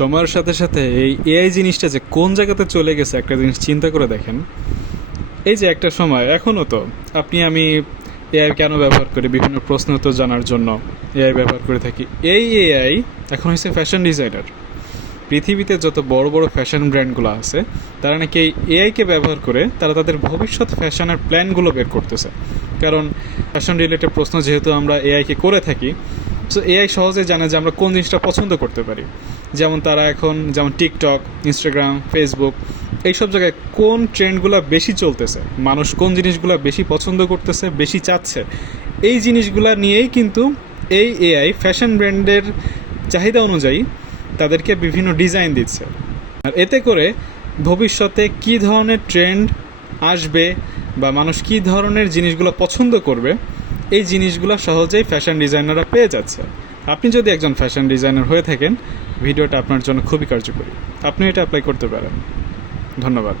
সময়ের সাথে সাথে এই এআই জিনিসটা যে কোন জায়গাতে চলে গেছে একটা জিনিস চিন্তা করে দেখেন। এই যে একটা সময় এখনও তো আমি এআই কেন ব্যবহার করি, বিভিন্ন প্রশ্ন উত্তর জানার জন্য এআই ব্যবহার করে থাকি। এই এআই এখন হচ্ছে ফ্যাশন ডিজাইনার। পৃথিবীতে যত বড় বড় ফ্যাশন ব্র্যান্ডগুলো আছে তারা নাকি এই এআইকে ব্যবহার করে তারা তাদের ভবিষ্যৎ ফ্যাশনের প্ল্যানগুলো বের করতেছে। কারণ ফ্যাশন রিলেটেড প্রশ্ন যেহেতু আমরা এআইকে করে থাকি, সো এআই সহজে জানে যে আমরা কোন জিনিসটা পছন্দ করতে পারি। যেমন তারা এখন যেমন টিকটক, ইনস্টাগ্রাম, ফেসবুক এইসব জায়গায় কোন ট্রেন্ডগুলো বেশি চলতেছে, মানুষ কোন জিনিসগুলো বেশি পছন্দ করতেছে, বেশি চাচ্ছে, এই জিনিসগুলো নিয়েই কিন্তু এই এআই ফ্যাশন ব্র্যান্ডের চাহিদা অনুযায়ী তাদেরকে বিভিন্ন ডিজাইন দিচ্ছে। আর এতে করে ভবিষ্যতে কী ধরনের ট্রেন্ড আসবে বা মানুষ কী ধরনের জিনিসগুলো পছন্দ করবে, এই জিনিসগুলো সহজেই ফ্যাশন ডিজাইনাররা পেয়ে যাচ্ছে। আপনি যদি একজন ফ্যাশন ডিজাইনার হয়ে থাকেন, ভিডিওটা আপনার জন্য খুবই কার্যকরী। আপনি এটা অ্যাপ্লাই করতে পারেন। ধন্যবাদ।